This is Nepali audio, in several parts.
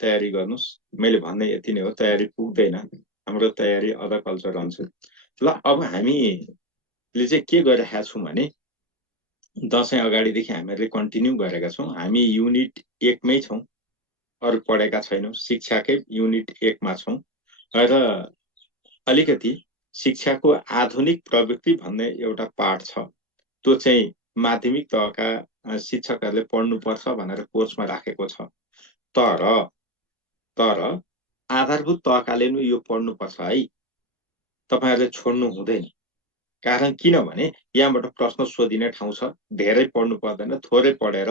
तयारी गर्नुस्। मैले भन्ने यति नै हो, तयारी पुग्दैन, हाम्रो तयारी अदर कल्चर रहन्छ। ल अब हामीले चाहिँ के गरिरहेका छौँ भने दसैँ अगाडिदेखि हामीहरूले कन्टिन्यू गरेका छौँ। हामी युनिट 1 मै छौँ, अरू पढेका छैनौँ, शिक्षाकै युनिट 1 मा छौँ र अलिकति शिक्षाको आधुनिक प्रवृत्ति भन्ने एउटा पाठ छ। त्यो चाहिँ माध्यमिक तहका शिक्षकहरूले पढ्नुपर्छ भनेर कोर्समा राखेको छ। तर आधारभूत तहकाले नि यो पढ्नुपर्छ है, तपाईहरुले छोड्नु हुँदैन। कारण किनभने यहाँबाट प्रश्न सोधिने ठाउँ छ, धेरै पढ्नु पर्दैन, थोरै पढेर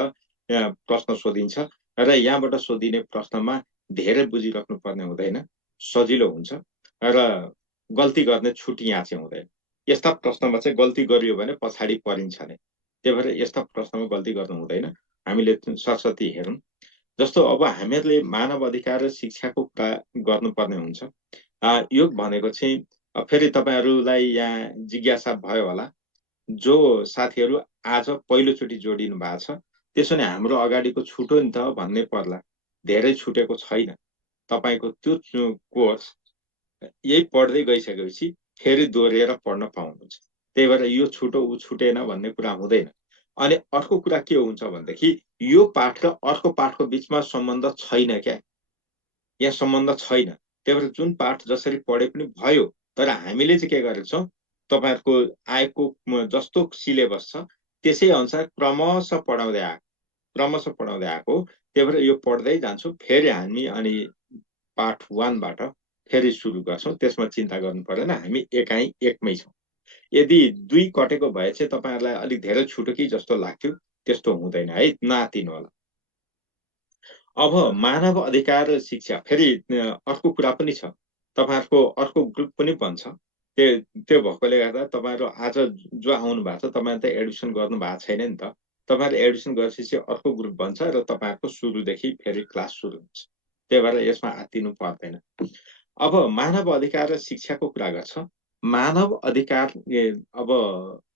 यहाँ प्रश्न सोधिन्छ र यहाँबाट सोधिने प्रश्नमा धेरै बुझिराख्नु पर्ने हुँदैन, सजिलो हुन्छ र गल्ती गर्ने छुट यहाँ चाहिँ हुँदैन। यस्ता प्रश्नमा चाहिँ गल्ती गरियो भने पछाडि परिन्छ नै। त्यही भएर यस्ता प्रश्नमा गल्ती गर्नु हुँदैन। हामीले सरस्वती हेरौँ। जस्तो अब हामीहरूले मानव अधिकार र शिक्षाको कुरा गर्नुपर्ने हुन्छ। यो भनेको चाहिँ फेरि तपाईहरुलाई यहाँ जिज्ञासा भयो होला, जो साथीहरु आज पहिलोचोटि जोडिनु भएको छ, त्यसो भने हाम्रो अगाडिको छुट्यो नि त भन्ने पर्ला। धेरै छुटेको छैन। तपाईको त्यो कोर्स यही पढ्दै गइसकेपछि फेरि दोहोरिएर पढ्न पाउनुहुन्छ। त्यही भएर यो छुटो उ छुटेन भन्ने कुरा हुँदैन। अनि अर्को कुरा के हुन्छ भनेदेखि यो पाठ र अर्को पाठको बीचमा सम्बन्ध छैन क्या। यहाँ सम्बन्ध छैन। त्यही भएर जुन पाठ जसरी पढे पनि भयो, तर हामीले चाहिँ के गरेका छौँ, तपाईहरुको आएको जस्तो सिलेबस छ त्यसै अनुसार क्रमशः पढाउँदै आएको। त्यही भएर यो पढ्दै जान्छौँ। फेरि हामी अनि पाठ 1 बाट फेरि सुरु गर्छौँ। त्यसमा चिन्ता गर्नु पर्दैन। हामी एकाइ एकमै छौँ। यदि 2 कटेको भए चाहिँ तपाईहरुलाई अलिक धेरै छुट्यो कि जस्तो लाग्थ्यो, त्यस्तो हुँदैन है, नआत्तिनु होला। अब मानव अधिकार र शिक्षा फेरि अर्को कुरा पनि छ। तपाईहरुको अर्को ग्रुप पनि बन्छ। त्यो भएकोले गर्दा तपाईहरु आज जो आउनु भएको छ, तपाईहरु त एडमिसन गर्नु भएको छैन नि त। तपाईहरु एडमिसन गरेपछि अर्को ग्रुप बन्छ र तपाईहरुको सुरुदेखि फेरि क्लास सुरु हुन्छ। त्यही भएर यसमा आत्तिनु पर्दैन। अब मानव अधिकार र शिक्षाको कुरा गर्छ। मानव अधिकार अब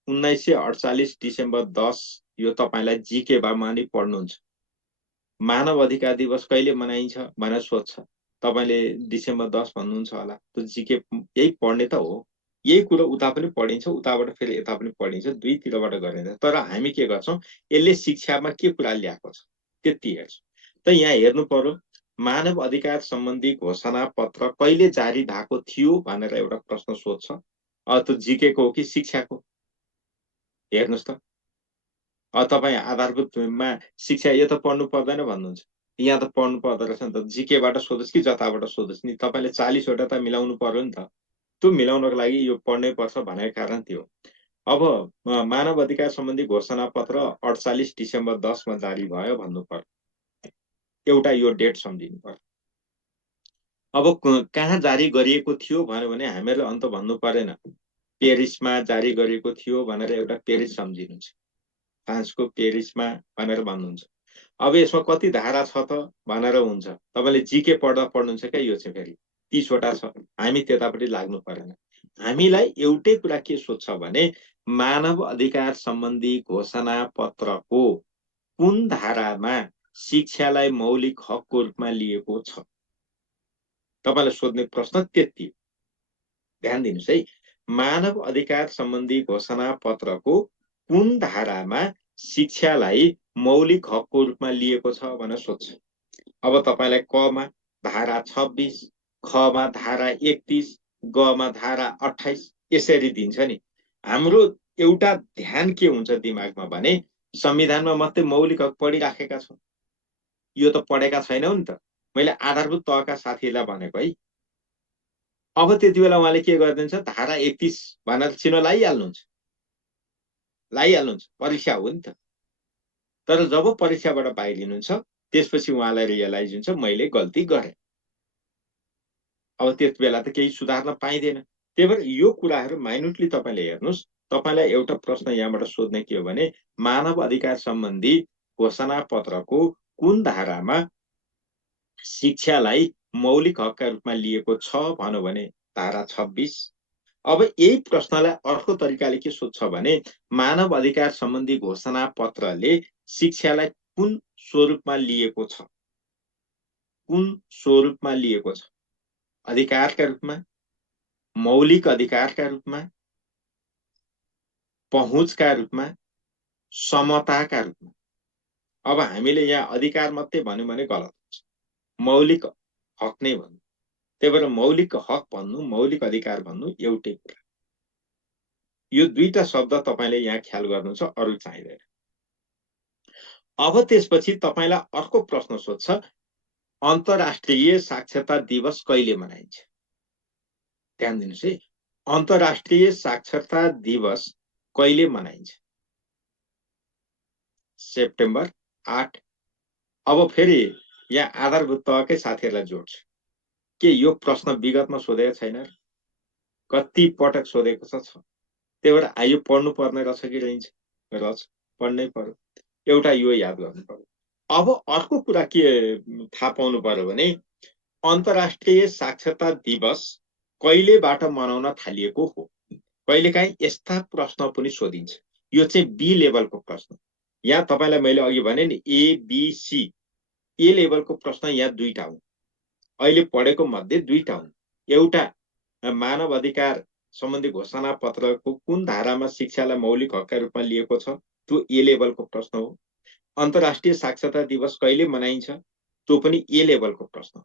1948 डिसेम्बर 10 यो तपाईलाई जीके बामा नि पढ्नुहुन्छ। मानव अधिकार दिवस कहिले मनाइन्छ भनेर सोध्छ। तपाईले डिसेम्बर 10 भन्नुहुन्छ होला। त्यो जीके यही पढ्ने त हो। यही कुरो उता पनि पढिन्छ, उताबाट फेरि यता पनि पढिन्छ, दुईतिरबाट गरिन्छ। तर हामी के गर्छौं, यसले शिक्षामा के कुरा ल्याएको छ त्यति हेर्छौं। त यहाँ हेर्नु पर्यो, मानव अधिकार सम्बन्धी घोषणा पत्र कहिले जारी भएको थियो भनेर एउटा प्रश्न सोध्छ। त्यो जीके को हो कि शिक्षाको? हेर्नुस् त। तपाईँ आधारभूतमा शिक्षा यो त पढ्नु पर्दैन भन्नुहुन्छ। यहाँ त पढ्नु पर्दो रहेछ नि त। जीकेबाट सोधोस् कि जताबाट सोधोस् नि, तपाईले 40 वटा त मिलाउनु पर्यो नि त। त्यो मिलाउनको लागि यो पढ्नै पर्छ भनेको कारण त्यो। अब मानव अधिकार सम्बन्धी घोषणा पत्र 48 डिसेम्बर 10 मा जारी भयो भन्नु पर्यो। एउटा यो डेट सम्झिनु पर्यो। अब कहाँ जारी गरिएको थियो भन्यो भने हामीहरूले अन्त भन्नु परेन। पेरिसमा जारी गरिएको थियो भनेर एउटा पेरिस सम्झिनुहुन्छ। फ्रान्सको पेरिसमा भनेर भन्नुहुन्छ। अब यसमा कति धारा छ त भनेर हुन्छ। तपाईले जीके पढ्नुहुन्छ क्या, यो चाहिँ फेरि 30 वटा छ। हामी त्यतापट्टि लाग्नु परेन। हामीलाई एउटै कुरा के सोध्छ भने मानव अधिकार सम्बन्धी घोषणा पत्रको कुन धारामा शिक्षालाई मौलिक हकको रूपमा लिएको छ? तपाईलाई सोध्ने प्रश्न त्यति। ध्यान दिनुस् है। मानव अधिकार सम्बन्धी घोषणा पत्रको कुन धारामा शिक्षालाई मौलिक हकको रूपमा लिएको छ भनेर सोध्छ। अब तपाईलाई क मा धारा 26, ख मा धारा 31, ग मा धारा 28 यसरी दिन्छ नि। हाम्रो एउटा ध्यान के हुन्छ दिमागमा भने संविधानमा मात्रै मौलिक हक पढिराखेका छौं। यो त पढेका छैनौ नि त। मैले आधारभूत तहका साथीहरूलाई भनेको है। अब त्यति बेला उहाँले के गरिदिन्छ, धारा 31 भनेर चिनो लाइहाल्नुहुन्छ। परीक्षा हो नि त। तर जब परीक्षाबाट बाहिरिनुहुन्छ त्यसपछि उहाँलाई रियलाइज हुन्छ मैले गल्ती गरेँ। अब त्यति बेला त केही सुधार्न पाइँदैन। त्यही भएर यो कुराहरू माइन्युटली तपाईले हेर्नुस्। तपाईलाई एउटा प्रश्न यहाँबाट सोध्ने के हो भने मानव अधिकार सम्बन्धी घोषणा पत्रको कुन धारामा शिक्षालाई मौलिक हकका रूपमा लिएको छ भन्यो भने धारा 26। अब यही प्रश्नलाई अर्को तरिकाले के सोध्छ भने मानव अधिकार सम्बन्धी घोषणा पत्रले शिक्षालाई कुन स्वरूपमा लिएको छ? कुन स्वरूपमा लिएको छ? अधिकारका रूपमा, मौलिक अधिकारका रूपमा, पहुँचका रूपमा, समताका रूपमा? अब हामीले यहाँ अधिकार मात्रै भन्यौँ भने गलत हुन्छ, मौलिक हक नै भन्नु। त्यही भएर मौलिक हक भन्नु, मौलिक अधिकार भन्नु एउटै कुरा। यो दुईटा शब्द तपाईले यहाँ ख्याल गर्नु छ, अरु चाहिँदैन। अब त्यसपछि तपाईलाई अर्को प्रश्न सोध्छ, अन्तर्राष्ट्रिय साक्षरता दिवस कहिले मनाइन्छ? ध्यान दिनुस् है, अन्तर्राष्ट्रिय साक्षरता दिवस कहिले मनाइन्छ? सेप्टेम्बर 8। अब फेरि यहाँ आधारभूत तहकै साथीहरूलाई जोड्छु। के यो प्रश्न विगतमा सोधेको छैन? कति पटक सोधेको छ? त्यही भएर आयो पढ्नु पर्ने रहेछ कि रहन्छ? रहेछ, पढ्नै पर्यो। एउटा यो याद गर्नु पर्यो। अब अर्को कुरा के थाहा पाउनु पर्यो भने अन्तर्राष्ट्रिय साक्षरता दिवस कहिलेबाट मनाउन थालिएको हो? कहिलेकाहीँ यस्ता प्रश्न पनि सोधिन्छ। यो चाहिँ बी लेभलको प्रश्न। यहाँ तपाईलाई मैले अघि भने नि ए बी सी, ए लेभलको प्रश्न यहाँ दुईटा हुन्। अहिले पढेको मध्ये दुईटा हुन्। एउटा मानव अधिकार सम्बन्धी घोषणा पत्रको कुन धारामा शिक्षालाई मौलिक हकका रूपमा लिएको छ, त्यो ए लेभलको प्रश्न हो। अन्तर्राष्ट्रिय साक्षरता दिवस कहिले मनाइन्छ, त्यो पनि ए लेभलको प्रश्न।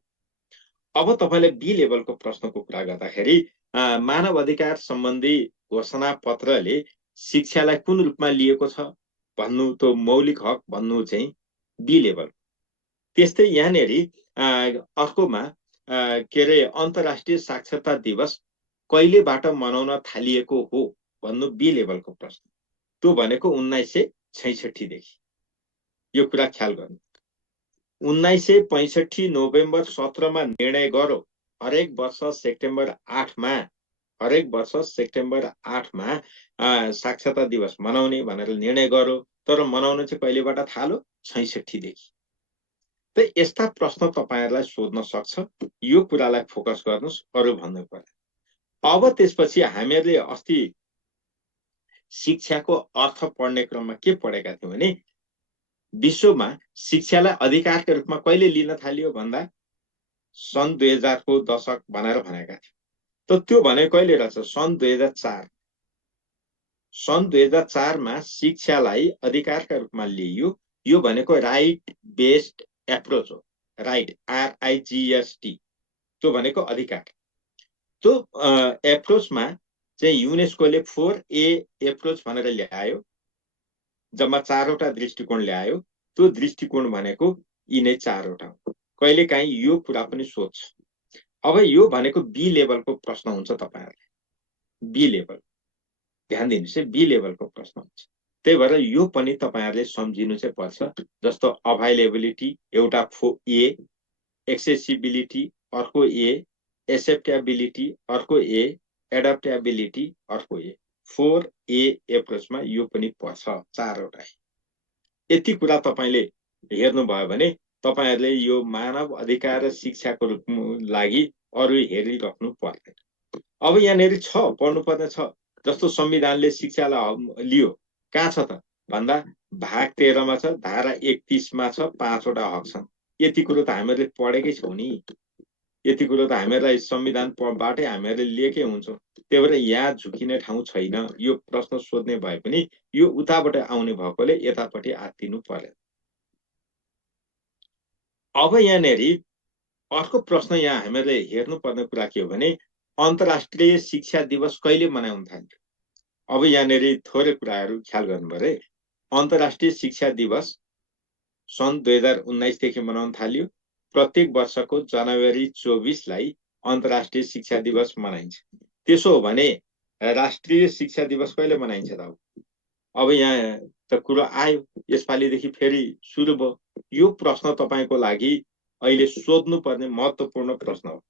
अब तपाईले बी लेभलको प्रश्नको कुरा गर्दाखेरि मानव अधिकार सम्बन्धी घोषणा पत्रले शिक्षालाई कुन रूपमा लिएको छ भन्नु, त्यो मौलिक हक भन्नु चाहिँ बी लेभल। त्यस्तै यहाँनेरि अर्कोमा के अरे अन्तर्राष्ट्रिय साक्षरता दिवस कहिलेबाट मनाउन थालिएको हो भन्नु बी लेभलको प्रश्न। त्यो भनेको 1966 देखि। यो कुरा ख्याल गर्नु। 1965 नोभेम्बर 17 मा निर्णय गरो हरेक वर्ष सेप्टेम्बर 8 मा, हरेक वर्ष सेप्टेम्बर 8 मा साक्षरता दिवस मनाउने भनेर निर्णय गरो। तर मनाउन चाहिँ कहिलेबाट थाल्यो? 66 देखि। त यस्ता प्रश्न तपाईहरुलाई सोध्न सक्छ। यो कुरालाई फोकस गर्नुस्, अरु भन्नु पर्यो। अब त्यसपछि हामीहरूले अस्ति शिक्षाको अर्थ पढ्ने क्रममा के पढेका थियौं भने विश्वमा शिक्षालाई अधिकारका रूपमा कहिले लिन थालियो भन्दा सन् 2000 को दशक भनेर भनेका थियौं। त त्यो भने कहिले रहेछ? सन् 2004। सन् 2004 मा शिक्षालाई अधिकारका रूपमा लिइयो। यो भनेको राइट बेस्ड एप्रोच हो। राइट, RIGST, त्यो भनेको अधिकार। त्यो एप्रोचमा चाहिँ युनेस्कोले 4A एप्रोच भनेर ल्यायो। जम्मा 4 वटा दृष्टिकोण ल्यायो। त्यो दृष्टिकोण भनेको यिनै 4 वटा हो। कहिलेकाहीँ यो कुरा पनि सोध्छ। अब यो भनेको बी लेभलको प्रश्न हुन्छ तपाईहरुले। बी लेभल, ध्यान दिनुस् है, बी लेभलको प्रश्न हुन्छ। त्यही भएर यो पनि तपाईहरुले सम्झिनु चाहिँ पर्छ। जस्तो अभाइलेबिलिटी एउटा ए, एक्सेसिबिलिटी अर्को ए, एक्सेप्टेबिलिटी अर्को ए, एडप्टेबिलिटी अर्को ए। 4A एप्रोचमा यो पनि पर्छ, 4 वटा। यति कुरा तपाईले हेर्नु भयो भने तपाईहरुले यो मानव अधिकार र शिक्षाको लागि अरु हेरिराख्नु पर्दैन। अब यहाँनेरि छ, पढ्नुपर्ने छ। जस्तो संविधानले शिक्षालाई लियो, कहाँ छ त भन्दा भाग 13 मा छ, धारा 31 मा छ, 5 वटा हक छन्। यति कुरो त हामीले पढेकै छौं नि। यति कुरो त हामीलाई संविधानबाटै हामीले लिएकै हुन्छौं। त्यही भएर यहाँ झुकिने ठाउँ छैन। यो प्रश्न सोध्ने भए पनि यो उताबाट आउने भएकोले यतापट्टि आत्तिनु पर्यो। अब यहाँनेरि अर्को प्रश्न यहाँ हामीले हेर्नुपर्ने कुरा के हो भने अन्तर्राष्ट्रिय शिक्षा दिवस कहिले मनाउन थाल्यो? अब यहाँनेरि थोरै कुराहरू ख्याल गर्नुपर्यो। अन्तर्राष्ट्रिय शिक्षा दिवस सन् 2019 देखि मनाउन थालियो। प्रत्येक वर्षको जनवरी 24 लाई अन्तर्राष्ट्रिय शिक्षा दिवस मनाइन्छ। त्यसो हो भने राष्ट्रिय शिक्षा दिवस कहिले मनाइन्छ त? अब यहाँ त कुरो आयो, यसपालिदेखि फेरि सुरु भयो। यो प्रश्न तपाईको लागि अहिले सोध्नुपर्ने महत्त्वपूर्ण प्रश्न हो।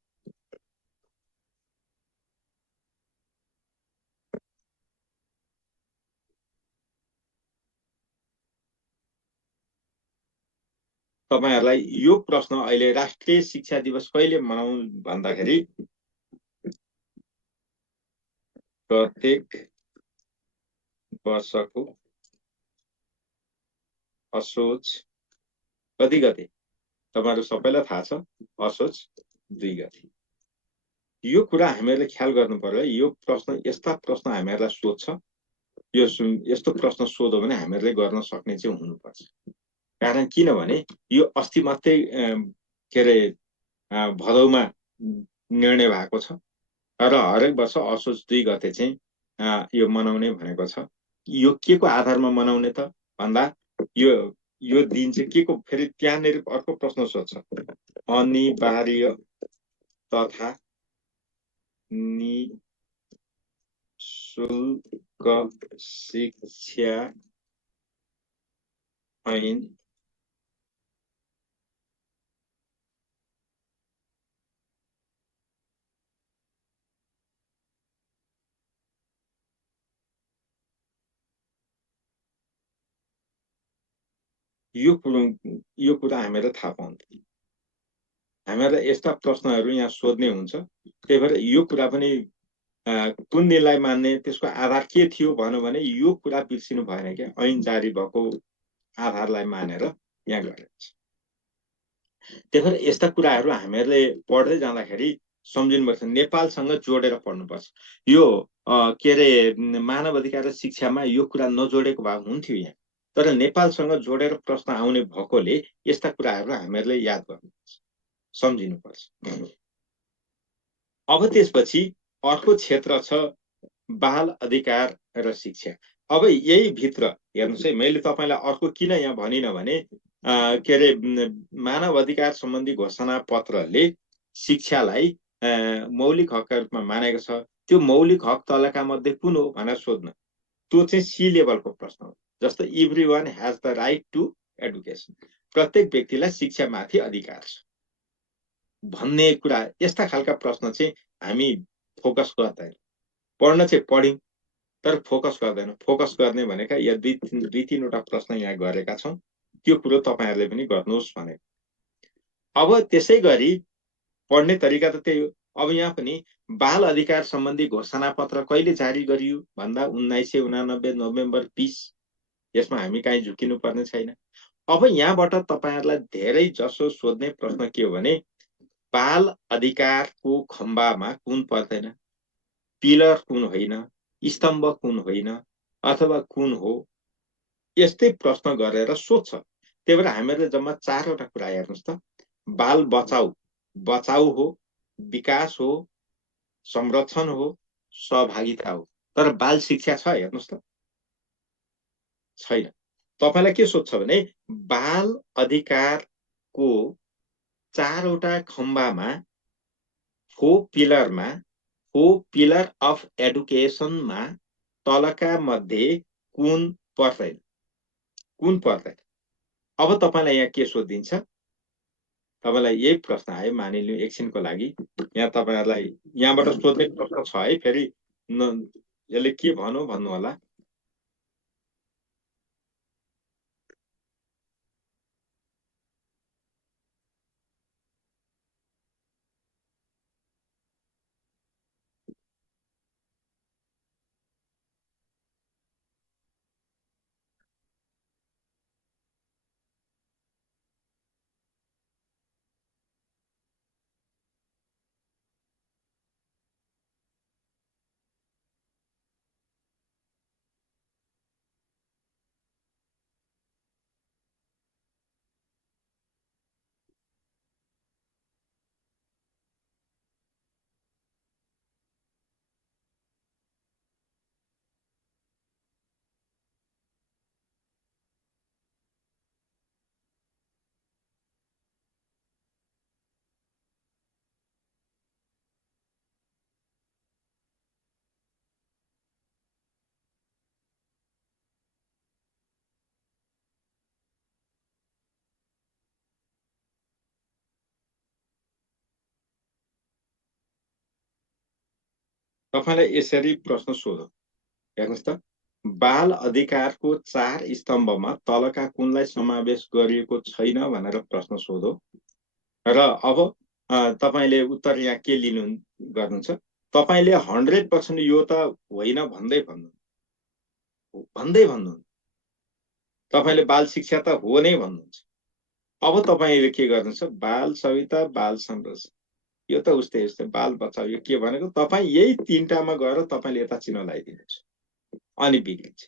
तपाईहरुलाई यो प्रश्न अहिले राष्ट्रिय शिक्षा दिवस कहिले मनाउँ भन्दाखेरि प्रत्येक वर्षको असोज कति गते? तपाईहरु सबैलाई थाहा छ असोज 2 गते। यो कुरा हामीहरूले ख्याल गर्नु पर्यो। यो प्रश्न यस्ता प्रश्न हामीहरूलाई सोध्छ। यस्तो प्रश्न सोध्यो भने हामीहरूले गर्न सक्ने चाहिँ हुनुपर्छ। कारण किनभने यो अस्ति मात्रै के अरे भदौमा निर्णय भएको छ र हरेक वर्ष असोज 2 गते चाहिँ यो मनाउने भनेको छ। यो के को आधारमा मनाउने त भन्दा यो यो दिन चाहिँ के को फेरि त्यहाँनिर अर्को प्रश्न सोध्छ। अनिवार्य तथा निशुल्क शिक्षा ऐन यो कुरा हामीलाई थाहा पाउँदैन। हामीलाई यस्ता प्रश्नहरू यहाँ सोध्ने हुन्छ। त्यही भएर यो कुरा पनि कुन दिनलाई मान्ने त्यसको आधार के थियो भन्यो भने यो कुरा बिर्सिनु भएन क्या। ऐन जारी भएको आधारलाई मानेर यहाँ गरेको छ। त्यही भएर यस्ता कुराहरू हामीहरूले पढ्दै जाँदाखेरि सम्झिनुपर्छ। नेपालसँग जोडेर पढ्नुपर्छ। यो के अरे मानव अधिकार र शिक्षामा यो कुरा नजोडेको भए हुन्थ्यो यहाँ। तर नेपालसँग जोडेर प्रश्न आउने भएकोले यस्ता कुराहरू हामीहरूले याद गर्नुपर्छ, सम्झिनुपर्छ। अब त्यसपछि अर्को क्षेत्र छ बाल अधिकार र शिक्षा। अब यही भित्र हेर्नुहोस् है, मैले तपाईलाई अर्को किन यहाँ भनिनँ भने के अरे मानव अधिकार सम्बन्धी घोषणा पत्रले शिक्षालाई मौलिक हकका रूपमा मानेको छ। त्यो मौलिक हक तलका मध्ये कुन हो भनेर सोध्न, त्यो चाहिँ सी लेभलको प्रश्न हो। जस्तो everyone has the right to education, प्रत्येक व्यक्तिलाई शिक्षामाथि अधिकार छ भन्ने कुरा। यस्ता खालका प्रश्न चाहिँ हामी फोकस गर्दैन। पढ्न चाहिँ पढ्यौं तर फोकस गर्दैन। फोकस गर्ने भनेका या दुई तीनवटा प्रश्न यहाँ गरेका छौं। त्यो कुरो तपाईहरुले पनि गर्नुहोस् भने। अब त्यसै गरी पढ्ने तरिका त त्यही हो। अब यहाँ पनि बाल अधिकार सम्बन्धी घोषणा पत्र कहिले जारी गरियो भन्दा 1989 नोभेम्बर 20। यसमा हामी कहीँ झुकिनु पर्ने छैन। अब यहाँबाट तपाईहरुलाई धेरै जसो सोध्ने प्रश्न के हो भने बाल अधिकारको खम्बामा कुन पर्दैन, पिलर कुन होइन, स्तम्भ कुन होइन अथवा कुन हो, यस्तै प्रश्न गरेर सोध्छ। त्यही भएर हामीहरूले जम्मा 4 वटा कुरा हेर्नुहोस् त। बाल बचाउ, बचाउ हो, विकास हो, संरक्षण हो, सहभागिता हो। तर बाल शिक्षा छ हेर्नुहोस् त, छैन। तपाईलाई के सोध्छ भने बाल अधिकारको 4 वटा खम्बामा 4 पिलरमा 4 पिलर अफ एडुकेसनमा तलका मध्ये कुन पर्दैन, कुन पर्दैन। अब तपाईलाई यहाँ के सोधिन्छ, तपाईलाई यही प्रश्न आयो मानिलिउँ एकछिनको लागि। यहाँ तपाईहरुलाई यहाँबाट सोध्ने प्रश्न छ है। फेरि यसले के भन्नु होला। तपाईलाई यसरी प्रश्न सोधो, हेर्नुहोस् त। बाल अधिकारको 4 स्तम्भमा तलका कुनलाई समावेश गरिएको छैन भनेर प्रश्न सोधो र अब तपाईले उत्तर यहाँ के लिनु गर्नुहुन्छ। तपाईले 100% यो त होइन भन्दै भन्नुहुन्छ। तपाईले बाल शिक्षा त हो नै भन्नुहुन्छ। अब तपाईँले के गर्नुहुन्छ, बाल सविता बाल संरक्षण यो त उस्तै उस्तै, बाल बचाउ यो के भनेको, तपाईँ यही तीनटामा गएर तपाईँले यता चिनो लगाइदिनुहुन्छ अनि बिग्रिन्छ।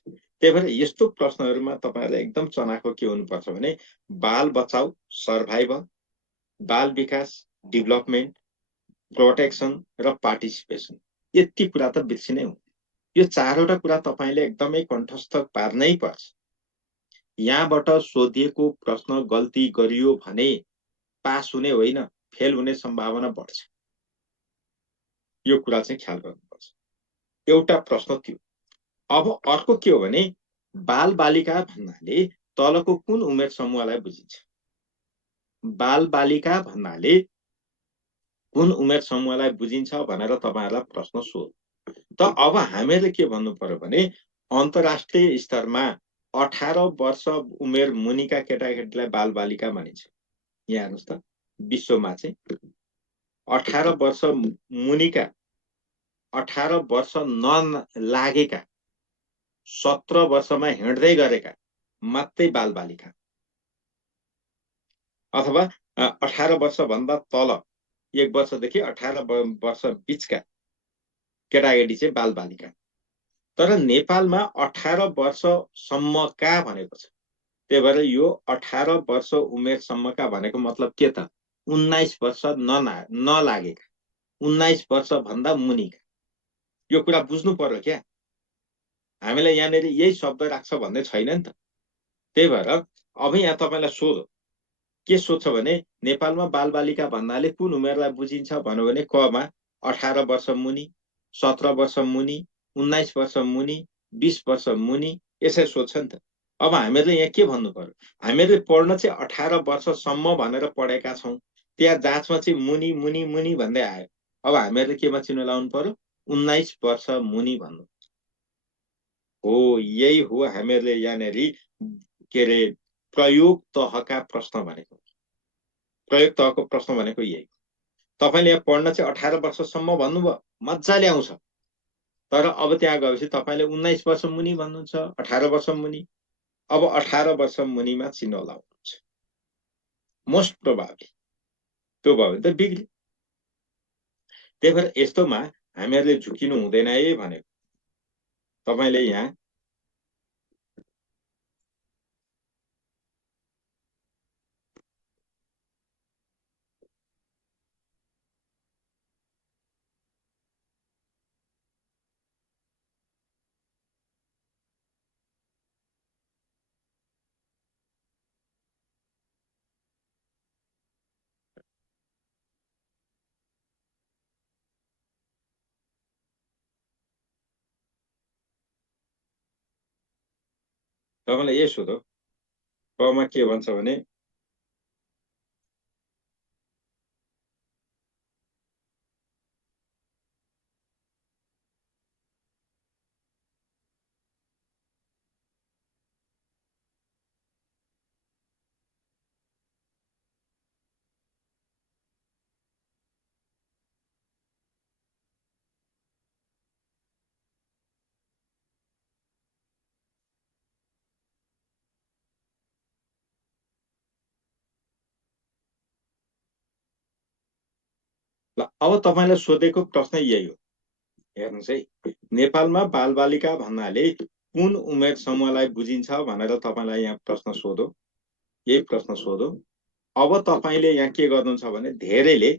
त्यही भएर यस्तो प्रश्नहरूमा तपाईँहरूलाई एकदम चनाखो के हुनुपर्छ भने बाल बचाउ, सर्भाइभल, बाल विकास, डेभलपमेन्ट, प्रोटेक्सन र पार्टिसिपेसन, यति कुरा त बिर्सिनै हो। यो चारवटा कुरा तपाईँले एकदमै कण्ठस्थ पार्नै पर्छ। यहाँबाट सोधिएको प्रश्न गल्ती गरियो भने पास हुने होइन, फेल हुने सम्भावना बढ्छ। यो कुरा चाहिँ ख्याल गर्नुपर्छ। एउटा प्रश्न थियो। अब अर्को के हो भने बाल बालिका भन्नाले तलको कुन उमेर समूहलाई बुझिन्छ? बाल बालिका भन्नाले कुन उमेर समूहलाई बुझिन्छ भनेर तपाईँहरूलाई प्रश्न सोध। त अब हामीहरूले के भन्नु पर्यो भने अन्तर्राष्ट्रिय स्तरमा 18 वर्ष उमेर मुनिका केटाकेटीलाई बाल बालिका मानिन्छ। यहाँ हेर्नुहोस् त, विश्वमा चाहिँ 18 वर्ष मुनिका, 18 वर्ष नलागेका, 17 वर्षमा हिँड्दै गरेका मात्रै बाल बालिका, अथवा 18 वर्षभन्दा तल 1 वर्षदेखि 18 वर्ष बिचका केटाकेटी चाहिँ बाल बालिका। तर नेपालमा 18 वर्षसम्मका भनेको छ। त्यही भएर यो 18 वर्ष उमेरसम्मका भनेको मतलब के त? 19 वर्ष नलागेका, 19 वर्षभन्दा मुनिका। यो कुरा बुझ्नु पर्यो क्या। हामीलाई यहाँनिर यही शब्द राख्छ भन्ने छैन नि त। त्यही भएर अब यहाँ तपाईँलाई सोधो, के सोध्छ भने नेपालमा बालबालिका भन्नाले कुन उमेरलाई बुझिन्छ भन्यो भने कमा 18 वर्ष मुनि, 17 वर्ष मुनि, 19 वर्ष मुनि, 20 वर्ष मुनि, यसै सोध्छ नि त। अब हामीहरूले यहाँ के भन्नु पर्यो, हामीहरूले पढ्न चाहिँ 18 वर्षसम्म भनेर पढेका छौँ। त्यहाँ जाँचमा चाहिँ मुनि मुनि मुनि भन्दै आयो। अब हामीहरूले केमा चिन्ह लाउनु पर्यो? 19 वर्ष मुनि भन्नु हो। यही हो हामीहरूले यहाँनिर के अरे प्रयोग तहका प्रश्न भनेको। प्रयोग तहको प्रश्न भनेको यही। तपाईँले यहाँ पढ्न चाहिँ 18 वर्षसम्म भन्नुभयो, मजाले आउँछ। तर अब त्यहाँ गएपछि तपाईँले 19 वर्ष मुनि भन्नुहुन्छ, 18 वर्ष मुनि। अब 18 वर्ष मुनिमा चिन्ह लाउनुहुन्छ मोस्ट प्रोभाबली। त्यो भयो भने त बिग्रियो। त्यही भएर यस्तोमा हामीहरूले झुकिनु हुँदैन है भनेको। तपाईँले यहाँ तपाईँलाई ये सोधो, कमा के भन्छ भने ल अब तपाईँलाई सोधेको प्रश्न यही हो। हेर्नुहोस् है, नेपालमा बालबालिका भन्नाले कुन उमेर समूहलाई बुझिन्छ भनेर तपाईँलाई यहाँ प्रश्न सोधो, यही प्रश्न सोधो। अब तपाईँले यहाँ के गर्नुहुन्छ भने धेरैले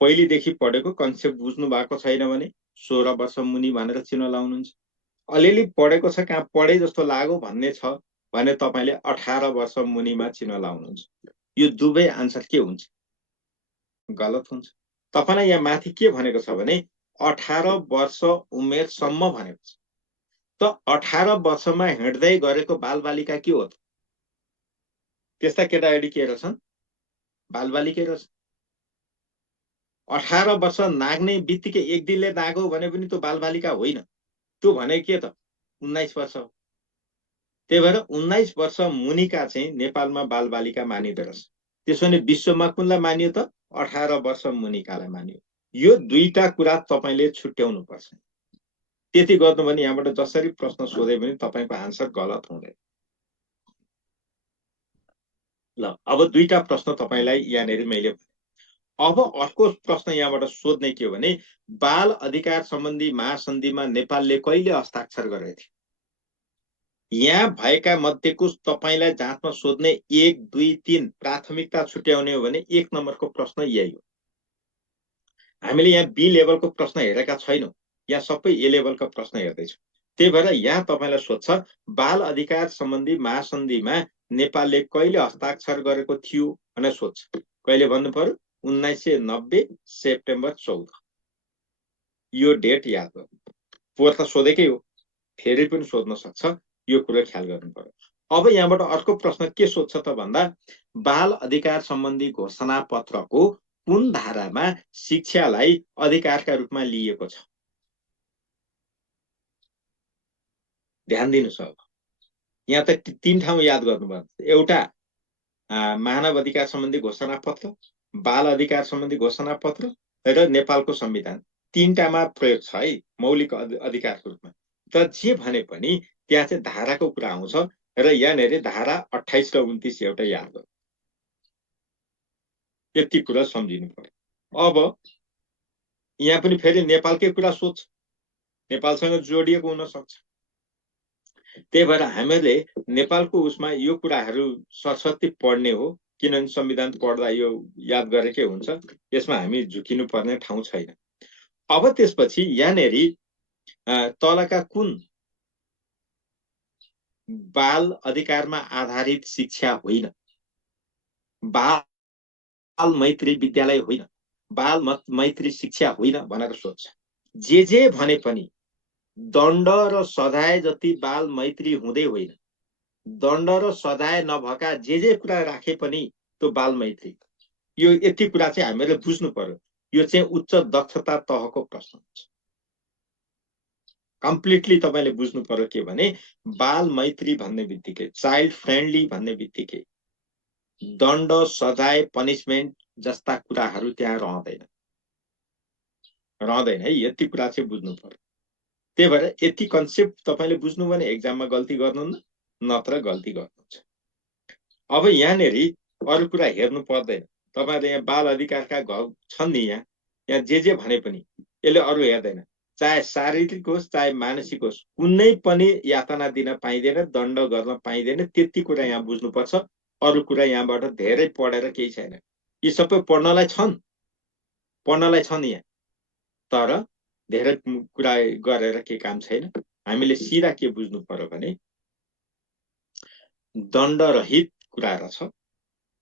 पहिलेदेखि पढेको कन्सेप्ट बुझ्नु भएको छैन भने 16 वर्ष मुनि भनेर चिन्ह लाउनुहुन्छ। अलिअलि पढेको छ, कहाँ पढे जस्तो लाग्यो भन्ने छ भने तपाईँले 18 वर्ष मुनिमा चिन्ह लाउनुहुन्छ। यो दुवै आन्सर के हुन्छ? गलत हुन्छ। तपाईँलाई यहाँ माथि के भनेको छ भने 18 वर्ष उमेरसम्म भनेको छ। त 18 वर्षमा हिँड्दै गरेको बालबालिका के हो त? त्यस्ता केटाकेटी के रहेछन्? बालबालिकै रहेछ। 18 वर्ष नाग्ने बित्तिकै एक दिनले नाग्यो भने पनि त्यो बालबालिका होइन। त्यो भने के त? 19 वर्ष हो। त्यही भएर 19 वर्ष मुनिका चाहिँ नेपालमा बालबालिका मानिँदो रहेछ। त्यसो भने विश्वमा कुनलाई मानियो त? 18 वर्ष मुनिकालाई मानियो। यो दुईटा कुरा तपाईँले छुट्याउनु पर्छ। त्यति गर्नु भने यहाँबाट जसरी प्रश्न सोधे पनि तपाईँको आन्सर गलत हुँदैन। ल अब दुईटा प्रश्न तपाईलाई यहाँनिर मैले अब अर्को प्रश्न यहाँबाट सोध्ने के हो भने बाल अधिकार सम्बन्धी महासन्धिमा नेपालले कहिले हस्ताक्षर गरेको थियो यहाँ भएका मध्येको तपाईलाई जाँचमा सोध्ने 1 2 3 प्राथमिकता छुट्याउने हो भने 1 नम्बरको प्रश्न यही हो हामीले यहाँ बी लेभलको प्रश्न हेरेका छैनौं यहाँ सबै ए लेभलका प्रश्न हेर्दैछौँ त्यही भएर यहाँ तपाईलाई सोध्छ बाल अधिकार सम्बन्धी महासन्धिमा नेपालले कहिले हस्ताक्षर गरेको थियो भनेर सोध्छ कहिले भन्नु पर्यो 1990 सेप्टेम्बर 14 यो डेट याद गर्नु पोहोर त सोधेकै हो फेरि पनि सोध्न सक्छ यो कुरा ख्याल गर्नु पर्यो अब यहाँबाट अर्को प्रश्न के सोध्छ त भन्दा बाल अधिकार सम्बन्धी घोषणा पत्रको कुन धारामा शिक्षालाई अधिकारका रूपमा लिएको छ ध्यान दिनुस् अब यहाँ त तीन ठाउँ याद गर्नुपर्छ एउटा मानव अधिकार सम्बन्धी घोषणा पत्र बाल अधिकार सम्बन्धी घोषणा पत्र र नेपालको संविधान तीनटामा प्रयोग छ है मौलिक अधिकारको रूपमा तर जे भने पनि त्यहाँ चाहिँ धाराको कुरा आउँछ र यहाँनिर धारा 28 र 29 एउटा याद गर्नु यति कुरा सम्झिनु पर्यो अब यहाँ पनि फेरि नेपालकै कुरा सोध्छ नेपालसँग जोडिएको हुन सक्छ त्यही भएर हामीले नेपालको उसमा यो कुराहरू सरस्वती पढ्ने हो किनभने संविधान पढ्दा यो याद गरेकै हुन्छ यसमा हामी झुकिनु पर्ने ठाउँ छैन अब त्यसपछि यहाँनिर तलका कुन बाल अधिकारमा आधारित शिक्षा होइन बाल मैत्री विद्यालय होइन बाल मैत्री शिक्षा होइन भनेर सोध्छ जे भने पनि दण्ड र सजाय जति बाल मैत्री हुँदै होइन दण्ड र सजाय नभएका जे कुरा राखे पनि त्यो बाल मैत्री यो यति कुरा चाहिँ हामीले बुझ्नु पर्यो यो चाहिँ उच्च दक्षता तहको प्रश्न हुन्छ कम्प्लिटली तपाईले बुझ्नु पर्यो के भने बाल मैत्री भन्ने बित्तिकै चाइल्ड फ्रेन्डली भन्ने बित्तिकै दण्ड सजाय पनिशमेन्ट जस्ता कुराहरू त्यहाँ रहँदैन है यति कुरा चाहिँ बुझ्नु पर्यो त्यही भएर यति कन्सेप्ट तपाईले बुझ्नु भने एक्जाममा गल्ती गर्नुहुन्न नत्र गल्ती गर्नुहुन्छ अब यहाँनिर अरू कुरा हेर्नु पर्दैन तपाईहरुले यहाँ बाल अधिकारका घर छन् नि यहाँ जे भने पनि यसले अरू हेर्दैन चाहे शारीरिक होस् चाहे मानसिक होस् कुनै पनि यातना दिन पाइँदैन दण्ड गर्न पाइँदैन त्यति कुरा यहाँ बुझ्नुपर्छ अरू कुरा यहाँबाट धेरै पढेर केही छैन यी सबै पढ्नलाई छन् यहाँ तर धेरै कुरा गरेर के काम छैन हामीले सिधा के बुझ्नु पर्यो भने दण्ड रहित कुरा रहेछ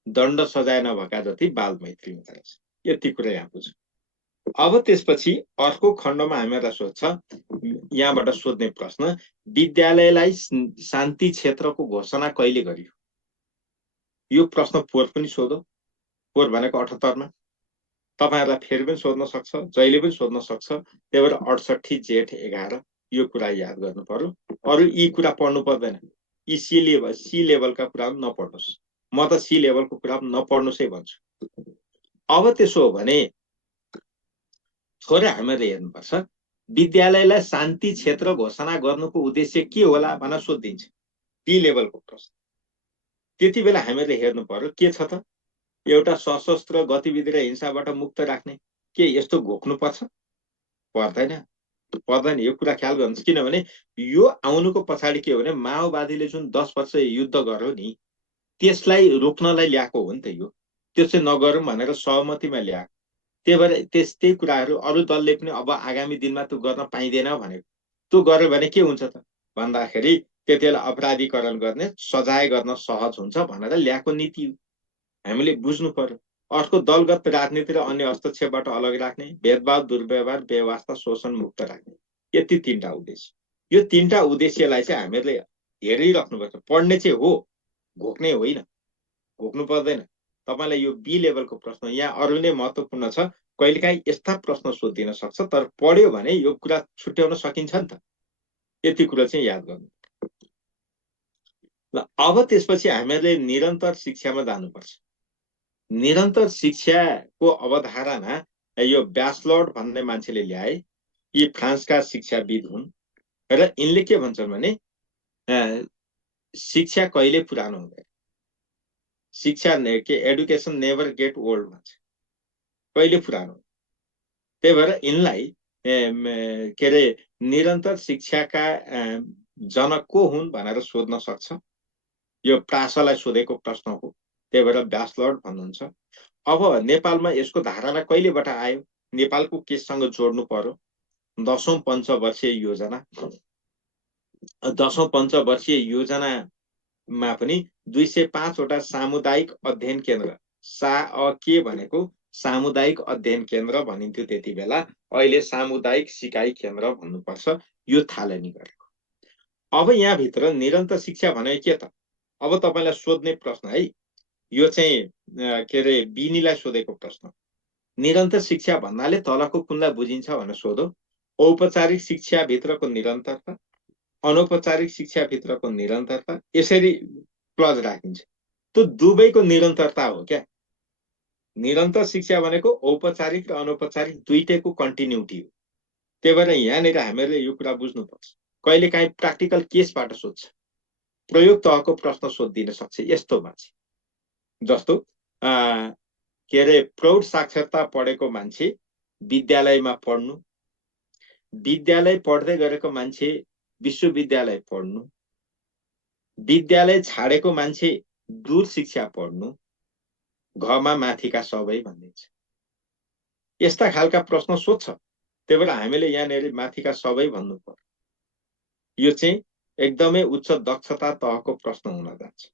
दण्ड सजाय नभएका जति बाल मैत्री हुँदो रहेछ यति कुरा यहाँ बुझ्नु अब त्यसपछि अर्को खण्डमा हामीलाई सोध्छ यहाँबाट सोध्ने प्रश्न विद्यालयलाई शान्ति क्षेत्रको घोषणा कहिले गरियो यो प्रश्न पोहोर पनि सोधो पोहोर भनेको 78 मा तपाईहरुलाई फेरि पनि सोध्न सक्छ जहिले पनि सोध्न सक्छ त्यही भएर 68 जेठ 11 यो कुरा याद गर्नु पर्यो अरु यी कुरा पढ्नु पर्दैन यी सी लेभलका कुरा नपढ्नुस् म त सी लेभलको कुरा नपढ्नुसै भन्छु अब त्यसो हो भने थोरै हामीले हेर्नुपर्छ विद्यालयलाई शान्ति क्षेत्र घोषणा गर्नुको उद्देश्य के होला भनेर सोधिन्छ बी लेभलको प्रश्न त्यति बेला हामीले हेर्नु पर्यो के छ त एउटा सशस्त्र गतिविधि र हिंसाबाट मुक्त राख्ने के यस्तो घोक्नु पर्छ पर्दैन यो कुरा ख्याल गर्नुस् किनभने यो आउनुको पछाडी के हो भने माओवादीले जुन 10 वर्ष युद्ध गर्यो नि त्यसलाई रोक्नलाई ल्याएको हो नि त यो त्यसै नगरौँ भनेर सहमतिमा ल्याएको त्यही भएर त्यस्तै कुराहरू अरू दलले पनि अब आगामी दिनमा त्यो गर्न पाइँदैन भनेको त्यो गर्यो भने के हुन्छ त भन्दाखेरि त्यतिबेला अपराधीकरण गर्ने सजाय गर्न सहज हुन्छ भनेर ल्याएको नीति हामीले बुझ्नु पर्यो अर्को दलगत राजनीति र अन्य हस्तक्षेपबाट अलग राख्ने भेदभाव दुर्व्यवहार व्यवस्था शोषण मुक्त राख्ने यति तीनटा उद्देश्य यो तीनटा उद्देश्यलाई चाहिँ हामीले हेरिराख्नुपर्छ पढ्ने चाहिँ हो घोक्ने होइन घोक्नु पर्दैन तपाईलाई यो बी लेभलको प्रश्न यहाँ अरु नै महत्त्वपूर्ण छ कहिलेकाहीँ यस्ता प्रश्न सोधिन सक्छ तर पढ्यो भने यो कुरा छुट्याउन सकिन्छ नि त यति कुरा चाहिँ याद गर्नु ल अब त्यसपछि हामीले निरन्तर शिक्षामा जानुपर्छ निरन्तर शिक्षाको अवधारणा यो ब्याचलर भन्ने मान्छेले ल्याए यी फ्रान्सका शिक्षाविद हुन् र यिनले के भन्छन् भने शिक्षा कहिले पुरानो हुँदैन शिक्षा के एडुकेसन नेभर गेट ओल्ड भन्छ, कहिले पुरानो। त्यही भएर यिनलाई के अरे निरन्तर शिक्षाका जनक को हुन् भनेर सोध्न सक्छ। यो प्रासलाई सोधेको प्रश्न हो, त्यही भएर ब्याचलर्ड भन्नुहुन्छ। अब नेपालमा यसको धारणा कहिलेबाट आयो, नेपालको केससँग जोड्नु पर्यो। 10औं पञ्चवर्षीय योजना, 10औं पञ्चवर्षीय योजनामा पनि 205 वटा सामुदायिक अध्ययन केन्द्र, के भनेको सामुदायिक अध्ययन केन्द्र भनिन्थ्यो त्यति बेला, अहिले सामुदायिक सिकाइ केन्द्र भन्नुपर्छ, यो थालनी गरेको। अब यहाँभित्र निरन्तर शिक्षा भनेको के त? अब तपाईलाई सोध्ने प्रश्न है, यो चाहिँ के अरे बिनीलाई सोधेको प्रश्न। निरन्तर शिक्षा भन्नाले तलको कुनलाई बुझिन्छ भनेर सोधो। औपचारिक शिक्षाभित्रको निरन्तरता, अनौपचारिक शिक्षाभित्रको निरन्तरता, यसरी क्लज राखिन्छ। त्यो दुवैको निरन्तरता हो क्या। निरन्तर शिक्षा भनेको औपचारिक र अनौपचारिक दुईटैको कन्टिन्युटी हो। त्यही भएर यहाँनिर हामीहरूले यो कुरा बुझ्नुपर्छ। कहिलेकाहीँ प्र्याक्टिकल केसबाट सोध्छ, प्रयोग तहको प्रश्न सोधिदिन सक्छ यस्तोमा चाहिँ। जस्तो के अरे प्रौढ साक्षरता पढेको मान्छे विद्यालयमा पढ्नु, विद्यालय पढ्दै गरेको मान्छे विश्वविद्यालय पढ्नु, विद्यालय छाडेको मान्छे दूर शिक्षा पढ्नु, घमा माथिका सबै भनिन्छ। यस्ता खालका प्रश्न सोध्छ। त्यही भएर हामीले यहाँनिर माथिका सबै भन्नु पर्यो। यो चाहिँ एकदमै उच्च दक्षता तहको प्रश्न हुन जान्छ।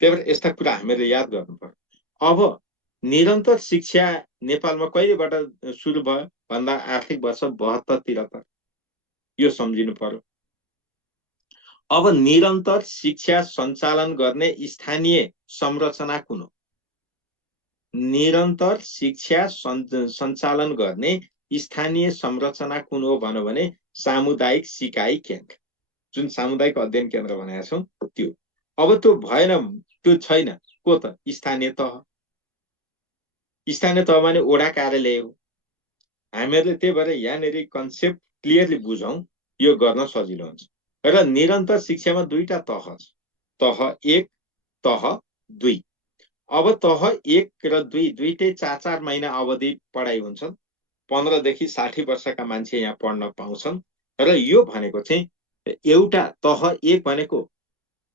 त्यही भएर यस्ता कुरा हामीले याद गर्नु पर्यो। अब निरन्तर शिक्षा नेपालमा कहिलेबाट सुरु भयो भन्दा आर्थिक वर्ष 72-73, यो सम्झिनु पर्यो। अब निरन्तर शिक्षा सञ्चालन गर्ने स्थानीय संरचना कुन हो? निरन्तर शिक्षा सञ्चालन गर्ने स्थानीय संरचना कुन हो भन्यो भने सामुदायिक सिकाइ केन्द्र, जुन सामुदायिक अध्ययन केन्द्र भनेका छौँ त्यो। अब त्यो भएन, त्यो छैन, को त? स्थानीय तह। स्थानीय तह माने वडा कार्यालय हो। हामीहरूले त्यही भएर यहाँनिर कन्सेप्ट क्लियरली बुझौँ, यो गर्न सजिलो हुन्छ। र निरन्तर शिक्षामा दुईटा तह छ, तह 1, तह 2। अब तह 1 र 2 दुईटै 4-4 महिना अवधि पढाइ हुन्छन्। 15 देखि 60 वर्षका मान्छे यहाँ पढ्न पाउँछन्। र यो भनेको चाहिँ एउटा तह 1 भनेको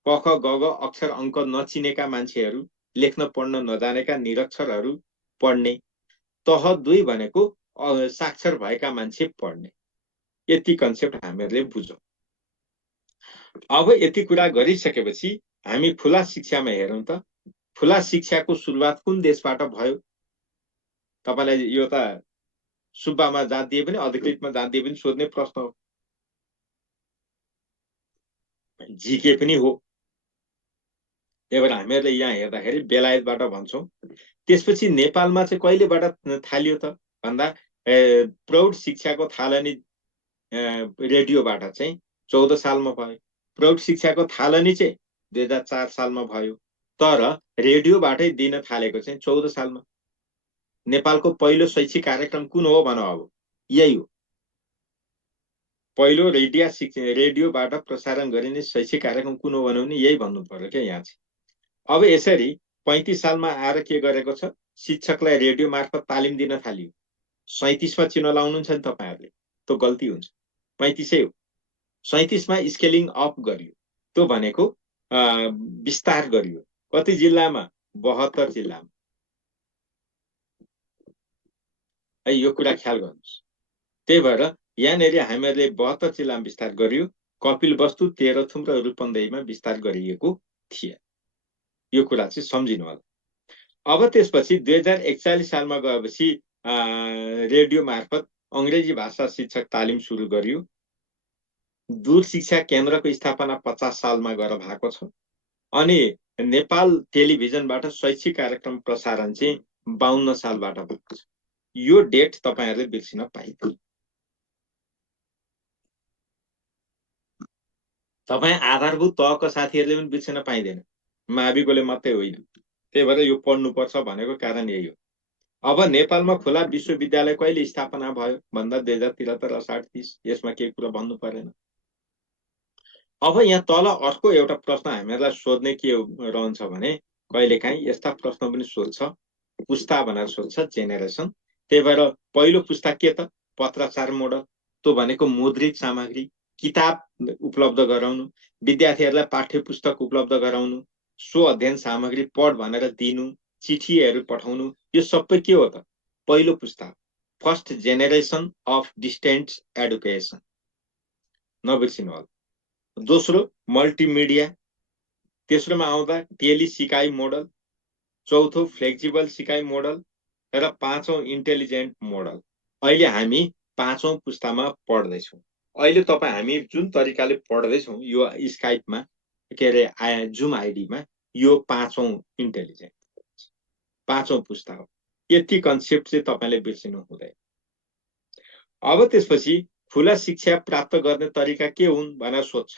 क ख ग घ अक्षर अङ्क नचिनेका मान्छेहरू, लेख्न पढ्न नजानेका निरक्षरहरू पढ्ने। तह 2 भनेको साक्षर भएका मान्छे पढ्ने। यति कन्सेप्ट हामीहरूले बुझौँ। अब यति कुरा गरिसकेपछि हामी खुला शिक्षामा हेरौँ त। खुला शिक्षाको सुरुवात कुन देशबाट भयो? तपाईलाई यो त सुब्बामा जाँदिए पनि अधिकृतमा जाँदिए पनि सोध्ने प्रश्न हो, जिके पनि हो। त्यही भएर हामीहरूले यहाँ हेर्दाखेरि बेलायतबाट भन्छौँ। त्यसपछि नेपालमा चाहिँ कहिलेबाट थालियो त भन्दा प्रौढ शिक्षाको थालनी रेडियोबाट चाहिँ 14 सालमा भयो। प्रौढ शिक्षाको थालनी चाहिँ 2004 सालमा भयो। तर रेडियोबाटै दिन थालेको चाहिँ 14 सालमा। नेपालको पहिलो शैक्षिक कार्यक्रम कुन हो भन? अब यही हो। पहिलो रेडियोबाट प्रसारण गरिने शैक्षिक कार्यक्रम कुन हो भन्यो भने यही भन्नु पर्यो क्या यहाँ चाहिँ। अब यसरी 35 सालमा आएर के गरेको छ? शिक्षकलाई रेडियो मार्फत तालिम दिन थालियो। 37 मा चिनो लाउनुहुन्छ नि तपाईहरुले, त्यो गल्ती हुन्छ। 35 हो। 37 मा स्केलिङ अप गरियो। त्यो भनेको विस्तार गरियो। कति जिल्लामा? 72 जिल्लामा। है यो कुरा ख्याल गर्नुस्। त्यही भएर यहाँनेरि हामीहरूले 72 जिल्लामा विस्तार गरियो। कपिलवस्तु, तेह्रथुम र रूपन्देहीमा विस्तार गरिएको थियो। यो कुरा चाहिँ सम्झिनु होला। अब त्यसपछि 2041 सालमा गएपछि रेडियो मार्फत अंग्रेजी भाषा शिक्षक तालिम सुरु गरियो। दूर शिक्षा केन्द्रको स्थापना 50 सालमा गएर भएको छ। अनि नेपाल टेलिभिजनबाट शैक्षिक कार्यक्रम प्रसारण चाहिँ 52 सालबाट भएको छ। यो डेट तपाईहरुले बिर्सिन पाइदैन। तपाई आधारभूत तहको साथीहरुले पनि बिर्सिन पाइदैन, माविकोले मात्रै होइन। त्यही भएर यो पढ्नुपर्छ भनेको कारण यही हो। अब नेपालमा खुला विश्वविद्यालय कहिले स्थापना भयो भन्दा 2073 असाढ 30। यसमा केही कुरा भन्नु परेन। अब यहाँ तल अर्को एउटा प्रश्न हामीहरूलाई सोध्ने के रहन्छ भने कहिलेकाहीँ यस्ता प्रश्न पनि सोध्छ, पुस्ता भनेर सोध्छ, जेनेरेसन। त्यही भएर पहिलो पुस्ता के त पत्राचार मोडल, त्यो भनेको मुद्रित सामग्री, किताब उपलब्ध गराउनु, विद्यार्थीहरूलाई पाठ्य पुस्तक उपलब्ध गराउनु, स्व अध्ययन सामग्री पढ भनेर दिनु, चिठीहरू पठाउनु, यो सबै के हो त पहिलो पुस्ता, first generation of distance education, नबिर्सिनु होला। दोस्रो मल्टिमिडिया, तेस्रोमा आउँदा टेली सिकाइ मोडल, चौथो फ्लेक्सिबल सिकाइ मोडल र पाँचौं इन्टेलिजेन्ट मोडल। अहिले हामी पाँचौं पुस्तामा पढ्दैछौँ। अहिले तपाईँ हामी जुन तरिकाले पढ्दैछौँ यो स्काइपमा के अरे जुम आइडीमा, यो पाँचौं इन्टेलिजेन्ट, पाँचौं पुस्ता हो। यति कन्सेप्ट चाहिँ तपाईँले बिर्सिनु हुँदैन। अब त्यसपछि खुला शिक्षा प्राप्त गर्ने तरिका के हुन् भनेर सोध्छ।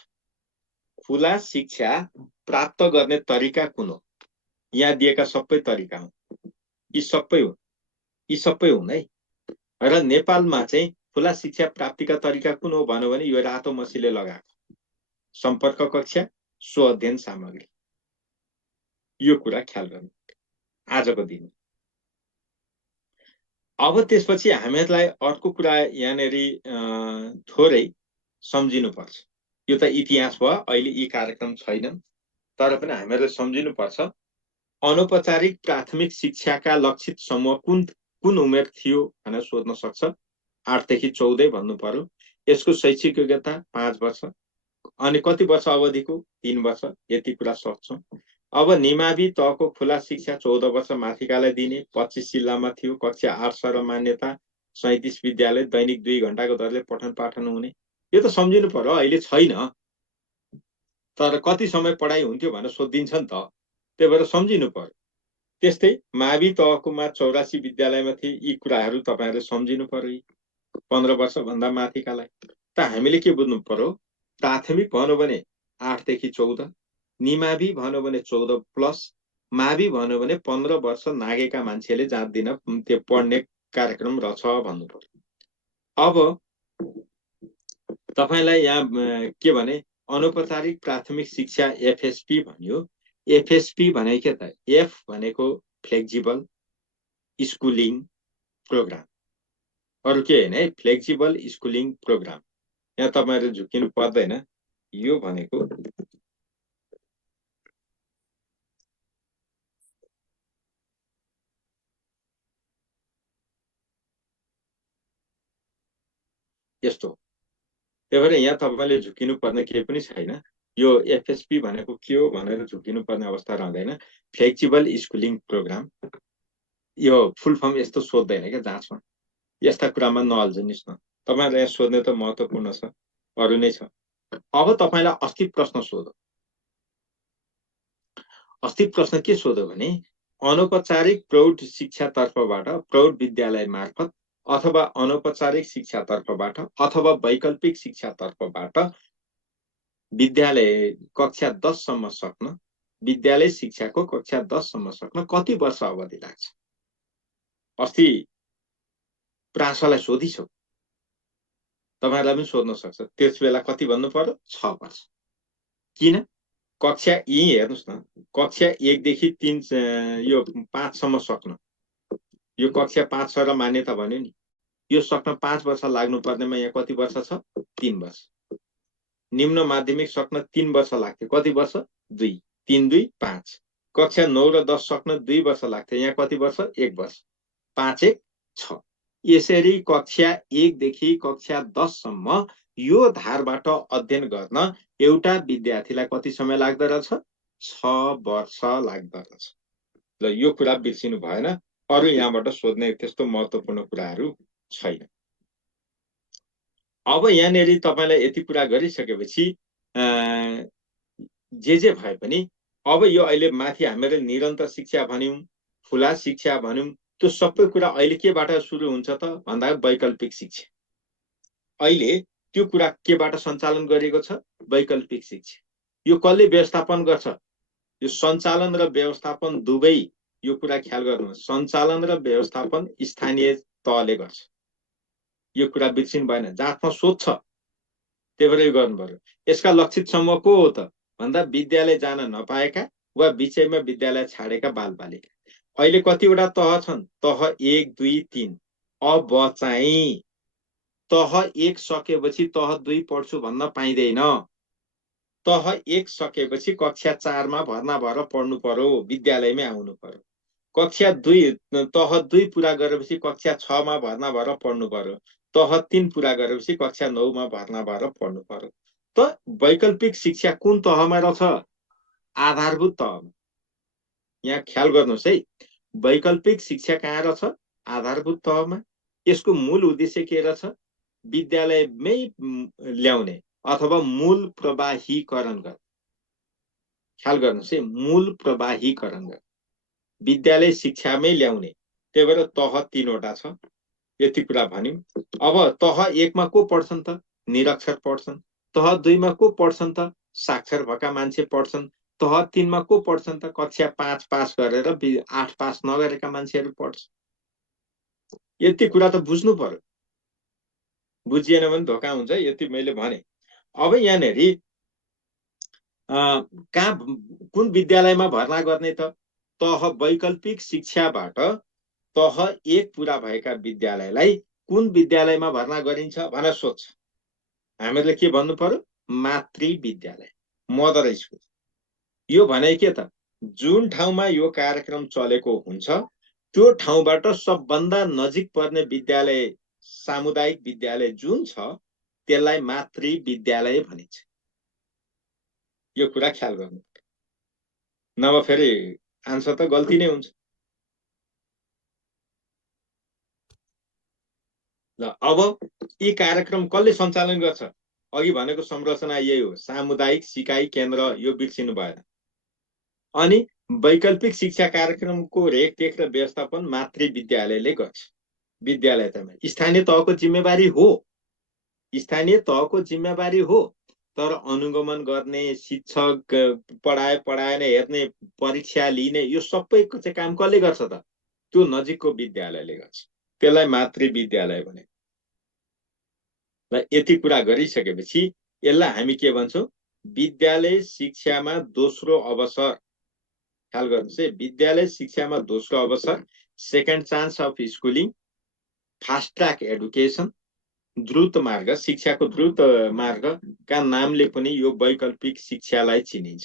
खुला शिक्षा प्राप्त गर्ने तरिका कुन हो? यहाँ दिएका सबै तरिका हुन्, यी सबै हुन्, यी सबै हुन् है। र नेपालमा चाहिँ खुला शिक्षा प्राप्तिका तरिका कुन हो भन्यो भने यो रातो मसीले लगाएको सम्पर्क कक्षा, स्व अध्ययन सामग्री, यो कुरा ख्याल गर्नु आजको दिन। अब त्यसपछि हामीहरूलाई अर्को कुरा यहाँनिर थोरै सम्झिनुपर्छ। यो त इतिहास भयो, अहिले यी कार्यक्रम छैनन्, तर पनि हामीहरूले सम्झिनुपर्छ अनौपचारिक प्राथमिक शिक्षाका लक्षित समूह कुन उमेर थियो भनेर सोध्न सक्छ। 8 देखि 14 भन्नु पर्यो। यसको शैक्षिक योग्यता 5 वर्ष, अनि कति वर्ष अवधिको 3 वर्ष, यति कुरा सक्छौँ। अब निमावि तहको खुला शिक्षा 14 वर्ष माथिकालाई दिने, 25 जिल्लामा थियो, कक्षा 8 सर मान्यता, 37 विद्यालय, दैनिक 2 घण्टाको दरले पठन पाठन हुने। यो त सम्झिनु पर्यो, अहिले छैन, तर कति समय पढाइ हुन्थ्यो भनेर सोधिन्छ नि त, त्यही भएर सम्झिनु पर्यो। त्यस्तै मावि तहकोमा 84 विद्यालयमा थिए, यी कुराहरू तपाईँहरूले सम्झिनु पर्यो। 15 वर्षभन्दा माथिकालाई त हामीले के बुझ्नु पर्यो, प्राथमिक भन्यो भने 8 देखि 14, निमावि भन्यो भने 14 प्लस, मावि भन्यो भने 15 वर्ष नागेका मान्छेले जाँदैन त्यो पढ्ने कार्यक्रम रहेछ भन्नु पर्यो। अब तपाईलाई यहाँ के भने अनौपचारिक प्राथमिक शिक्षा एफएसपी भन्यो। एफएसपी भनेको के त, एफ भनेको फ्लेक्सिबल स्कुलिङ प्रोग्राम, अरु के हैन है, फ्लेक्सिबल स्कुलिङ प्रोग्राम। यहाँ तपाईहरु झुकिनु पर्दैन, यो भनेको यस्तो हो। त्यही भएर यहाँ तपाईले झुकिनु पर्ने केही पनि छैन। यो एफएसपी भनेको के हो भनेर झुकिनु पर्ने अवस्था रहँदैन। फ्लेक्सिबल स्कुलिङ प्रोग्राम, यो फुल फर्म यस्तो सोध्दैन के जाँचमा, यस्ता कुरामा नअल्झिनुस् न। तपाईहरुले यहाँ सोध्ने त महत्त्वपूर्ण छ, अरु नै छ। अब तपाईलाई अस्ति प्रश्न सोधो, अस्ति प्रश्न के सोध्यो भने अनौपचारिक प्रौढ शिक्षा तर्फबाट, प्रौढ विद्यालय मार्फत अथवा अनौपचारिक शिक्षा तर्फबाट अथवा वैकल्पिक शिक्षा तर्फबाट विद्यालय कक्षा 10 सम्म सक्न, विद्यालय शिक्षाको कक्षा 10 सम्म सक्न कति वर्ष अवधि लाग्छ? अस्ति प्रासलाई सोधिछौ, तपाईहरुलाई पनि सोध्न सक्छ। त्यसबेला कति भन्नु पर्यो? 6 वर्ष। किन? कक्षा यही हेर्नुस् न, कक्षा 1 देखि 3 यो 5 सम्म सक्न, यो कक्षा 5 सर मान्यता भन्यो नि, यो सक्न 5 वर्ष लाग्नु पर्नेमा यहाँ कति वर्ष छ? 3 वर्ष। निम्न माध्यमिक सक्न 3 वर्ष लाग्थ्यो, कति वर्ष? 2, 3 2 5। कक्षा 9 र 10 सक्न 2 वर्ष लाग्थ्यो, यहाँ कति वर्ष? 1 वर्ष। 5 1 6। यसरी कक्षा 1 देखि कक्षा 10 सम्म यो धारबाट अध्ययन गर्न एउटा विद्यार्थीलाई कति समय लाग्दो रहेछ? 6 वर्ष लाग्दो रहेछ। ल यो कुरा बिर्सिनु भएन, अरु यहाँबाट सोध्ने त्यस्तो महत्त्वपूर्ण कुराहरू छैन। अब यहाँनेरि तपाईलाई यति कुरा गरिसकेपछि जे भए पनि अब यो अहिले माथि हामीले निरन्तर शिक्षा भन्यौं, खुला शिक्षा भन्यौं, त्यो सबै कुरा अहिले केबाट सुरु हुन्छ त भन्दा वैकल्पिक शिक्षा। अहिले त्यो कुरा केबाट सञ्चालन गरिएको छ? वैकल्पिक शिक्षा। यो कसले व्यवस्थापन गर्छ? यो सञ्चालन र व्यवस्थापन दुवै, यो कुरा ख्याल गर्नुहोस्, सञ्चालन र व्यवस्थापन स्थानीय तहले गर्छ। यो कुरा बिर्सिनु भएन, जाँचमा सोध्छ, त्यही भएर यो गर्नु पर्यो। यसका लक्षित समूह को हो त भन्दा विद्यालय जान नपाएका वा बिचैमा विद्यालय छाडेका बालबालिका। अहिले कतिवटा तह छन्? तह 1, 2, 3। अब चाहिँ तह 1 सकेपछि तह 2 पढ्छु भन्न पाइँदैन। तह 1 सकेपछि कक्षा 4 मा भर्ना भएर पढ्नु पर्यो, विद्यालयमै आउनु पर्यो। कक्षा 2 तह 2 पुरा गरेपछि कक्षा 6 मा भर्ना भएर पढ्नु पर्यो। तह 3 पुरा गरेपछि कक्षा 9 मा भर्ना भएर पढ्नु पर्यो। त वैकल्पिक शिक्षा कुन तहमा रहेछ? आधारभूत तहमा। यहाँ ख्याल गर्नुहोस् है, वैकल्पिक शिक्षा कहाँ रहेछ? आधारभूत तहमा। यसको मूल उद्देश्य के रहेछ? विद्यालयमै ल्याउने अथवा मूल प्रवाहीकरण गर्ने। ख्याल गर्नुहोस् है, मूल प्रवाहीकरण गर्ने, विद्यालय शिक्षामै ल्याउने। त्यही भएर तह 3 वटा छ, यति कुरा भन्यौं। अब तह 1 मा को पढ्छन् त? निरक्षर पढ्छन्। तह 2 मा को पढ्छन् त? साक्षर भएका मान्छे पढ्छन्। तह 3 मा को पढ्छन् त? कक्षा 5 पास गरेर 8 पास नगरेका मान्छेहरू पढ्छन्। यति कुरा त बुझ्नु पर्यो, बुझिएन भने धोका हुन्छ। यति मैले भने। अब यहाँनेरि कहाँ कुन विद्यालयमा भर्ना गर्ने त? तह वैकल्पिक शिक्षाबाट तह 1 पुरा भएका विद्यालयलाई कुन विद्यालयमा भर्ना गरिन्छ भनेर सोध्छ। हामीले के भन्नु पर्यो? मातृ विद्यालय, मदर स्कुल। यो भने के त? जुन ठाउँमा यो कार्यक्रम चलेको हुन्छ त्यो ठाउँबाट सबभन्दा नजिक पर्ने विद्यालय, सामुदायिक विद्यालय जुन छ त्यसलाई मातृ विद्यालय भनिन्छ। यो कुरा ख्याल गर्नु, नभए फेरि आन्सर त गल्ती नै हुन्छ। ल अब यी कार्यक्रम कसले सञ्चालन गर्छ? अघि भनेको संरचना यही हो, सामुदायिक सिकाइ केन्द्र यो बिर्सिनु भएन। अनि वैकल्पिक शिक्षा कार्यक्रमको रेखदेख र व्यवस्थापन मातृ विद्यालयले गर्छ। विद्यालयमा स्थानीय तहको जिम्मेवारी हो, स्थानीय तहको जिम्मेवारी हो, तर अनुगमन गर्ने, शिक्षक पढाएन हेर्ने, परीक्षा लिने, यो सबैको चाहिँ काम कसले गर्छ त? त्यो नजिकको विद्यालयले गर्छ। त्यसलाई मातृ विद्यालय भने। र यति कुरा गरिसकेपछि यसलाई हामी के भन्छौँ? विद्यालय शिक्षामा दोस्रो अवसर। ख्याल गर्नुहोस् है, विद्यालय शिक्षामा दोस्रो अवसर, second chance of schooling, fast track education, द्रुत मार्ग, शिक्षाको द्रुत मार्गका नामले पनि यो वैकल्पिक शिक्षालाई चिनिन्छ।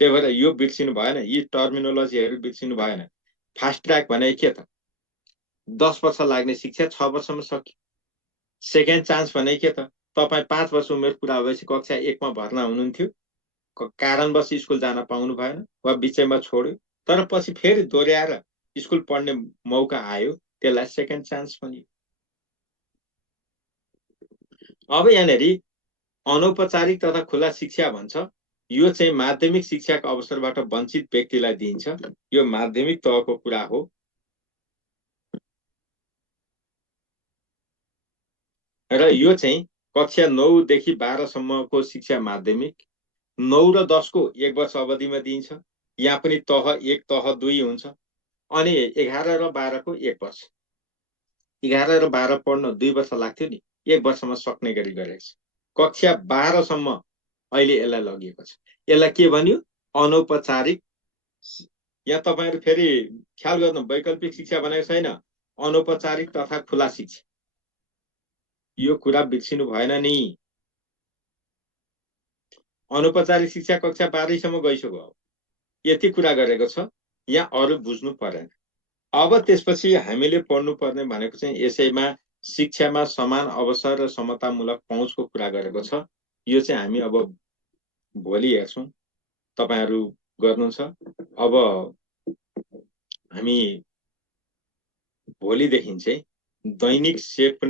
त्यही भएर यो बिर्सिनु भएन, यी टर्मिनोलोजीहरू बिर्सिनु भएन। फास्ट ट्र्याक भने के त? 10 वर्ष लाग्ने शिक्षा 6 वर्षमा सक्यो। सेकेन्ड चान्स भने के त? तपाईँ 5 वर्ष उमेर पुरा भएपछि कक्षा 1 मा भर्ना हुनुहुन्थ्यो, कारणवश स्कुल जान पाउनु भएन वा बिचैमा छोड्यो, तर पछि फेरि दोहोऱ्याएर स्कुल पढ्ने मौका आयो, त्यसलाई सेकेन्ड चान्स भनियो। अब यहाँनेरि अनौपचारिक तथा खुला शिक्षा भन्छ। यो चाहिँ माध्यमिक शिक्षाको अवसरबाट वञ्चित व्यक्तिलाई दिइन्छ। यो माध्यमिक तहको कुरा हो। र यो चाहिँ कक्षा 9 देखि 12 सम्मको शिक्षा माध्यमिक, 9 र 10 को 1 वर्ष अवधिमा दिइन्छ। यहाँ पनि तह 1 तह 2 हुन्छ। अनि 11 र 12 को 1 वर्ष। 11 र 12 पढ्न 2 वर्ष लाग्थ्यो नि, 1 वर्षमा सक्ने गरी गरेको छ। कक्षा 12 सम्म अहिले यसलाई लगिएको छ। यसलाई के भन्यो? अनौपचारिक। यहाँ तपाईहरु फेरि ख्याल गर्नु, वैकल्पिक शिक्षा भनेको छैन, अनौपचारिक तथा खुला शिक्षा। यो कुरा बिर्सिनु भएन नि। अनौपचारिक शिक्षा कक्षा 12 सम्म गइसक्यो, यति कुरा गरेको छ। यहाँ अरु बुझ्नु पर्दैन। अब त्यसपछि हामीले पढ्नु पर्ने भनेको चाहिँ यसैमा शिक्षामा समान अवसर र समतामूलक पहुँचको कुरा गरेको छ। यो चाहिँ हामी अब भोलि हेर्छौं, तपाईहरु गर्नुहुन्छ। अब हामी भोलिदेखि चाहिँ दैनिक सेट